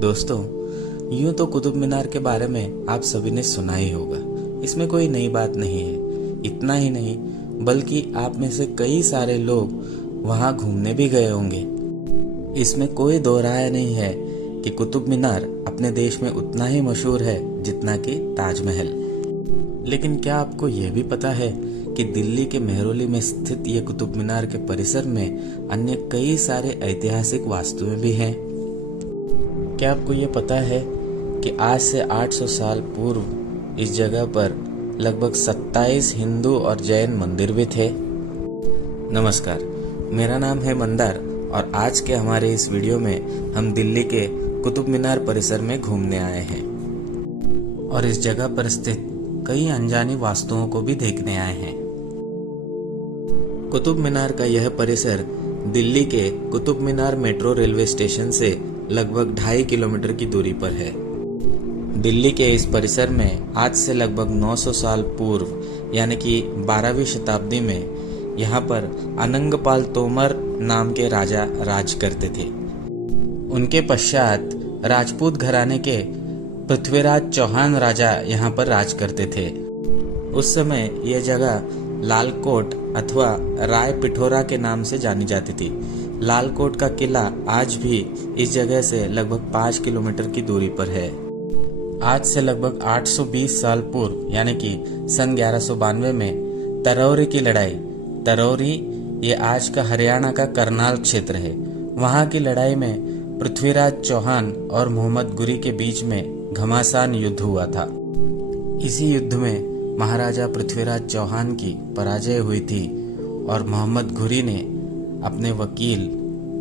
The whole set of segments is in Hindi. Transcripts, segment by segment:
दोस्तों, यूं तो कुतुब मीनार के बारे में आप सभी ने सुना ही होगा। इसमें कोई नई बात नहीं है। इतना ही नहीं बल्कि आप में से कई सारे लोग वहां घूमने भी गए होंगे। इसमें कोई दो राय नहीं है कि कुतुब मीनार अपने देश में उतना ही मशहूर है जितना कि ताजमहल। लेकिन क्या आपको यह भी पता है कि दिल्ली के मेहरौली में स्थित ये कुतुब मीनार के परिसर में अन्य कई सारे ऐतिहासिक वास्तुएं भी हैं? क्या आपको ये पता है कि आज से 800 साल पूर्व इस जगह पर लगभग 27 हिंदू और जैन मंदिर भी थे? नमस्कार, मेरा नाम है मंदार और आज के हमारे इस वीडियो में हम दिल्ली के कुतुब मीनार परिसर में घूमने आए हैं और इस जगह पर स्थित कई अनजानी वास्तुओं को भी देखने आए हैं। कुतुब मीनार का यह परिसर दिल्ली के Qutub Minar metro railway station से लगभग 2.5 किलोमीटर की दूरी पर है। दिल्ली के इस परिसर में आज से लगभग 900 साल पूर्व यानी कि 12वीं शताब्दी में यहाँ पर अनंगपाल तोमर नाम के राजा राज करते थे। उनके पश्चात राजपूत घराने के पृथ्वीराज चौहान राजा यहाँ पर राज करते थे। उस समय यह जगह लालकोट अथवा राय पिठोरा के नाम से जानी जाती थी। लालकोट का किला आज भी इस जगह से लगभग 5 किलोमीटर की दूरी पर है। आज से लगभग 820 साल पूर्व यानी कि सन 1192 में तरौरी की लड़ाई, तरौरी ये आज का हरियाणा का करनाल क्षेत्र है, वहां की लड़ाई में पृथ्वीराज चौहान और मोहम्मद गुरी के बीच में घमासान युद्ध हुआ था। इसी युद्ध में महाराजा पृथ्वीराज चौहान की पराजय हुई थी और मोहम्मद घुरी ने अपने वकील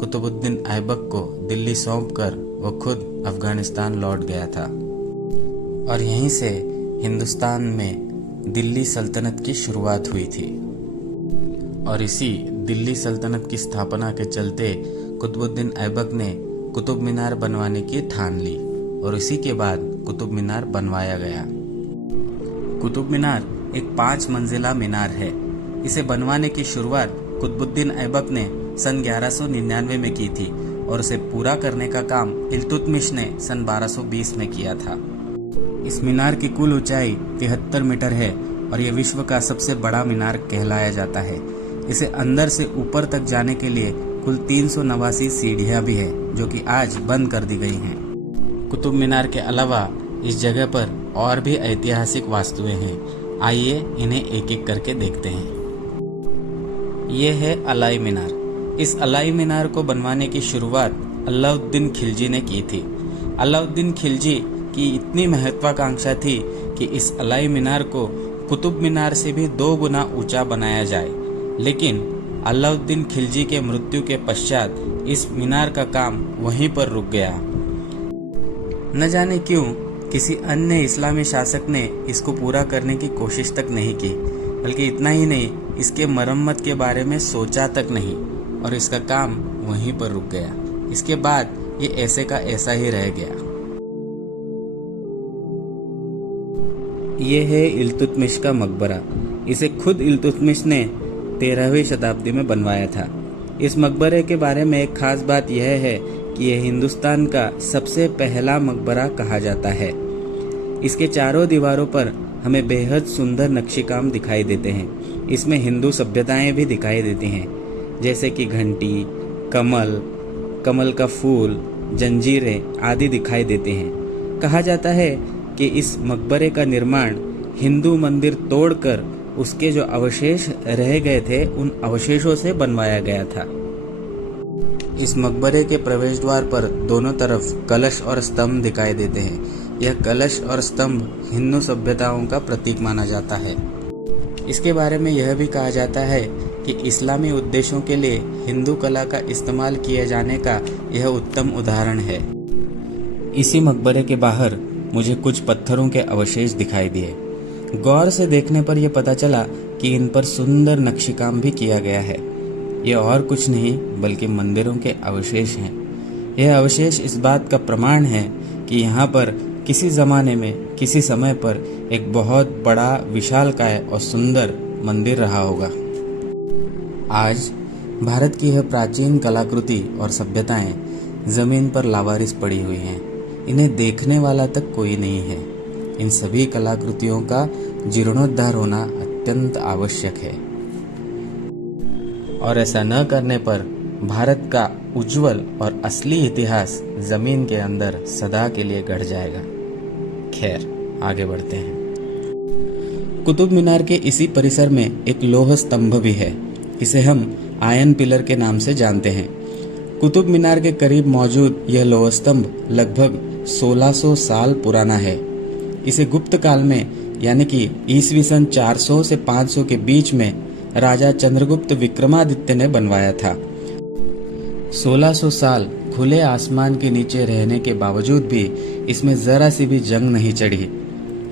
कुतुबुद्दीन ऐबक को दिल्ली सौंपकर वो खुद अफगानिस्तान लौट गया था और यहीं से हिंदुस्तान में दिल्ली सल्तनत की शुरुआत हुई थी। और इसी दिल्ली सल्तनत की स्थापना के चलते कुतुबुद्दीन ऐबक ने कुतुब मीनार बनवाने की ठान ली और इसी के बाद कुतुब मीनार बनवाया गया। कुतुब मीनार एक 5 मंजिला मीनार है। इसे बनवाने की शुरुआत कुतुबुद्दीन ऐबक ने सन 1199 में की थी और उसे पूरा करने का काम इल्तुतमिश ने सन 1220 में किया था। इस मीनार की कुल ऊंचाई 73 मीटर है और यह विश्व का सबसे बड़ा मीनार कहलाया जाता है। इसे अंदर से ऊपर तक जाने के लिए कुल 389 सीढ़ियां भी है जो कि आज बंद कर दी गई हैं। कुतुब मीनार के अलावा इस जगह पर और भी ऐतिहासिक वास्तुएं हैं। आइए इन्हें एक एक करके देखते हैं। ये है अलाई मीनार। इस अलाई मीनार को बनवाने की शुरुआत अलाउद्दीन खिलजी ने की थी। अलाउद्दीन खिलजी की इतनी महत्वाकांक्षा थी कि इस अलाई मीनार को कुतुब मीनार से भी 2 गुना ऊंचा बनाया जाए, लेकिन अलाउद्दीन खिलजी के मृत्यु के पश्चात इस मीनार का काम वहीं पर रुक गया। न जाने क्यों किसी अन्य इस्लामी शासक ने इसको पूरा करने की कोशिश तक नहीं की, बल्कि इतना ही नहीं इसके मरम्मत के बारे में सोचा तक नहीं और इसका काम वहीं पर रुक गया। इसके बाद ये ऐसे का ऐसा ही रह गया। ये है इल्तुतमिश का मकबरा। इसे खुद इल्तुतमिश ने 13वीं शताब्दी में बनवाया था। इस मकबरे के बारे में एक खास बात यह है कि यह हिंदुस्तान का सबसे पहला मकबरा कहा जाता है। इसके चारों दीवारों पर हमें बेहद सुंदर नक्शी काम दिखाई देते हैं। इसमें हिंदू सभ्यताएं भी दिखाई देती हैं, जैसे कि घंटी, कमल, कमल का फूल, जंजीरें आदि दिखाई देते हैं। कहा जाता है कि इस मकबरे का निर्माण हिंदू मंदिर तोड़कर उसके जो अवशेष रह गए थे उन अवशेषों से बनवाया गया था। इस मकबरे के प्रवेश द्वार पर दोनों तरफ कलश और स्तंभ दिखाई देते हैं। यह कलश और स्तंभ हिंदू सभ्यताओं का प्रतीक माना जाता है। इसके बारे में यह भी कहा जाता है कि इस्लामी उद्देश्यों के लिए हिंदू कला का इस्तेमाल किए जाने का यह उत्तम उदाहरण है। इसी मकबरे के बाहर मुझे कुछ पत्थरों के अवशेष दिखाई दिए। गौर से देखने पर यह पता चला कि इन पर सुंदर नक्शी काम भी किया गया है। ये और कुछ नहीं बल्कि मंदिरों के अवशेष हैं। यह अवशेष इस बात का प्रमाण है कि यहाँ पर किसी ज़माने में किसी समय पर एक बहुत बड़ा विशालकाय और सुंदर मंदिर रहा होगा। आज भारत की यह प्राचीन कलाकृति और सभ्यताएं जमीन पर लावारिस पड़ी हुई हैं। इन्हें देखने वाला तक कोई नहीं है। इन सभी कलाकृतियों का जीर्णोद्धार होना अत्यंत आवश्यक है और ऐसा न करने पर भारत का उज्जवल और असली इतिहास जमीन के अंदर सदा के लिए गढ़ जाएगा। खैर, आगे बढ़ते हैं। कुतुब मीनार के इसी परिसर में एक लौह स्तंभ भी है। इसे हम आयन पिलर के नाम से जानते हैं। कुतुब मीनार के करीब मौजूद यह लौह स्तंभ लगभग 1600 साल पुराना है। इसे गुप्त काल में यानी कि ईस्वी सन 400 से 500 के बीच में राजा चंद्रगुप्त विक्रमादित्य ने बनवाया था। 1600 साल खुले आसमान के नीचे रहने के बावजूद भी इसमें जरा सी भी जंग नहीं चढ़ी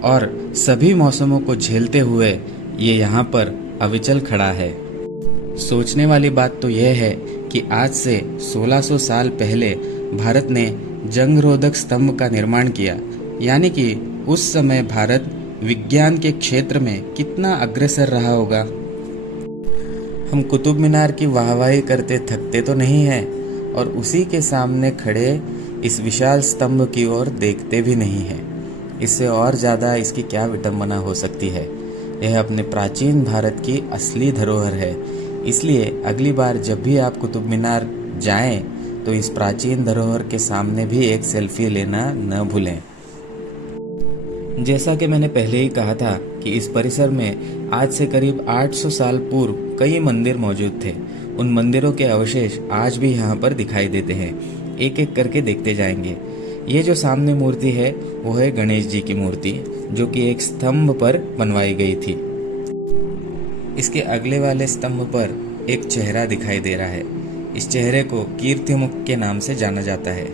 और सभी मौसमों को झेलते हुए ये यहाँ पर अविचल खड़ा है। सोचने वाली बात तो यह है कि आज से 1600 साल पहले भारत ने जंगरोधक स्तंभ का निर्माण किया, यानी कि उस समय भारत विज्ञान के क्षेत्र में कितना अग्रसर रहा होगा। हम कुतुब मीनार की वाहवाही करते थकते तो नहीं हैं और उसी के सामने खड़े इस विशाल स्तंभ की ओर देखते भी नहीं हैं। इससे और ज़्यादा इसकी क्या विडंबना हो सकती है। यह अपने प्राचीन भारत की असली धरोहर है। इसलिए अगली बार जब भी आप कुतुब मीनार जाएं तो इस प्राचीन धरोहर के सामने भी एक सेल्फी लेना न भूलें। जैसा कि मैंने पहले ही कहा था कि इस परिसर में आज से करीब 800 साल पूर्व कई मंदिर मौजूद थे। उन मंदिरों के अवशेष आज भी यहाँ पर दिखाई देते हैं। एक एक करके देखते जाएंगे। ये जो सामने मूर्ति है वो है गणेश जी की मूर्ति, जो कि एक स्तंभ पर बनवाई गई थी। इसके अगले वाले स्तंभ पर एक चेहरा दिखाई दे रहा है। इस चेहरे को कीर्तिमुख के नाम से जाना जाता है।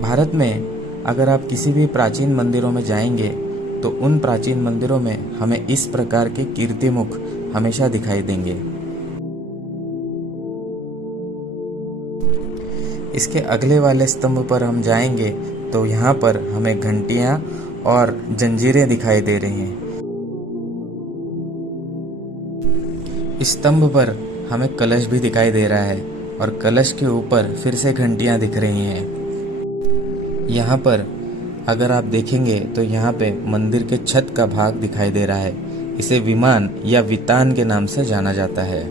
भारत में अगर आप किसी भी प्राचीन मंदिरों में जाएंगे तो उन प्राचीन मंदिरों में हमें इस प्रकार के कीर्तिमुख हमेशा दिखाई देंगे। इसके अगले वाले स्तंभ पर हम जाएंगे तो यहाँ पर हमें घंटियां और जंजीरें दिखाई दे रही हैं। इस स्तंभ पर हमें कलश भी दिखाई दे रहा है और कलश के ऊपर फिर से घंटियां दिख रही हैं। यहाँ पर अगर आप देखेंगे तो यहाँ पे मंदिर के छत का भाग दिखाई दे रहा है। इसे विमान या वितान के नाम से जाना जाता है।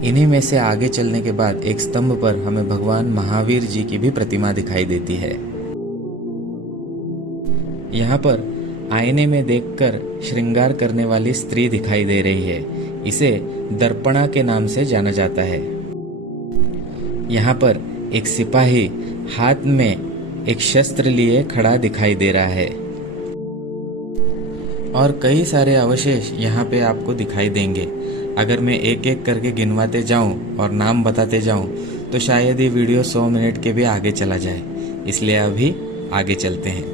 इन्हीं में से आगे चलने के बाद एक स्तंभ पर हमें भगवान महावीर जी की भी प्रतिमा दिखाई देती है। यहाँ पर आईने में देखकर श्रृंगार करने वाली स्त्री दिखाई दे रही है। इसे दर्पणा के नाम से जाना जाता है। यहाँ पर एक सिपाही हाथ में एक शस्त्र लिए खड़ा दिखाई दे रहा है और कई सारे अवशेष यहाँ पे आपको दिखाई देंगे। अगर मैं एक एक करके गिनवाते जाऊं और नाम बताते जाऊं तो शायद ये वीडियो 100 मिनट के भी आगे चला जाए। इसलिए अभी आगे चलते हैं।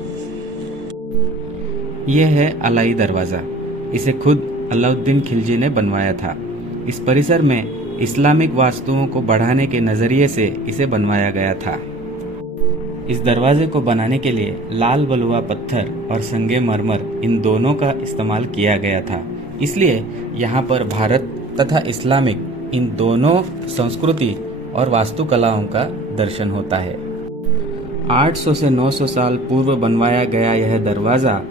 यह है अलाई दरवाज़ा। इसे खुद अलाउद्दीन खिलजी ने बनवाया था। इस परिसर में इस्लामिक वास्तुओं को बढ़ाने के नज़रिए से इसे बनवाया गया था। इस दरवाजे को बनाने के लिए लाल बलुआ पत्थर और संगे मरमर इन दोनों का इस्तेमाल किया गया था। इसलिए यहाँ पर भारत तथा इस्लामिक इन दोनों संस्कृति और वास्तुकलाओं का दर्शन होता है। 800 से 900 साल पूर्व बनवाया गया यह दरवाज़ा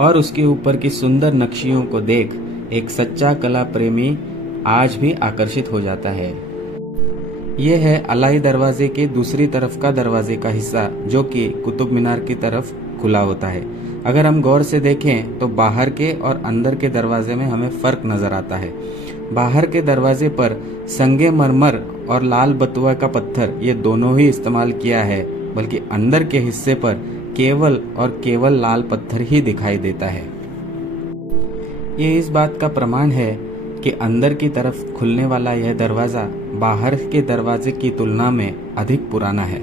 और उसके ऊपर की सुंदर नक्शियों को देख एक सच्चा कला प्रेमी आज भी आकर्षित हो जाता है। यह है अलाई दरवाजे के दूसरी तरफ का दरवाजे का हिस्सा, जो कि कुतुब मीनार की तरफ खुला होता है। अगर हम गौर से देखें तो बाहर के और अंदर के दरवाजे में हमें फ़र्क नज़र आता है। बाहर के दरवाजे पर संगे मरमर और लाल बतुआ का पत्थर ये दोनों ही इस्तेमाल किया है, बल्कि अंदर के हिस्से पर केवल और केवल लाल पत्थर ही दिखाई देता है। ये इस बात का प्रमाण है कि अंदर की तरफ खुलने वाला यह दरवाज़ा बाहर के दरवाजे की तुलना में अधिक पुराना है।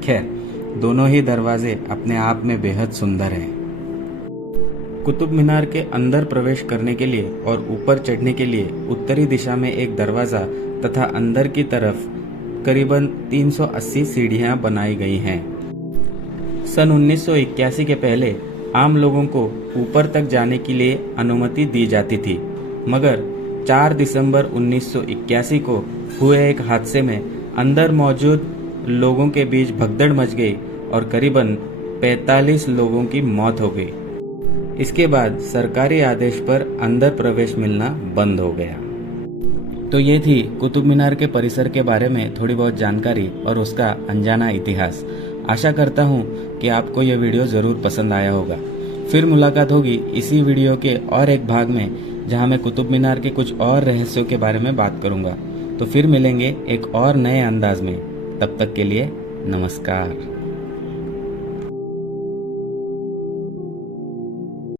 खैर, दोनों ही दरवाजे अपने आप में बेहद सुंदर हैं। कुतुब मीनार के अंदर प्रवेश करने के लिए और ऊपर चढ़ने के लिए उत्तरी दिशा में एक दरवाज़ा तथा अंदर की तरफ करीबन 380 सीढ़ियां बनाई गई हैं। सन 1981 के पहले आम लोगों को ऊपर तक जाने के लिए अनुमति दी जाती थी, मगर 4 दिसंबर 1981 को हुए एक हादसे में अंदर मौजूद लोगों के बीच भगदड़ मच गई और करीबन 45 लोगों की मौत हो गई। इसके बाद सरकारी आदेश पर अंदर प्रवेश मिलना बंद हो गया। तो ये थी कुतुब मीनार के परिसर के बारे में थोड़ी बहुत जानकारी और उसका अनजाना इतिहास। आशा करता हूँ कि आपको यह वीडियो ज़रूर पसंद आया होगा। फिर मुलाकात होगी इसी वीडियो के और एक भाग में, जहाँ मैं कुतुब मीनार के कुछ और रहस्यों के बारे में बात करूँगा। तो फिर मिलेंगे एक और नए अंदाज में। तब तक के लिए नमस्कार।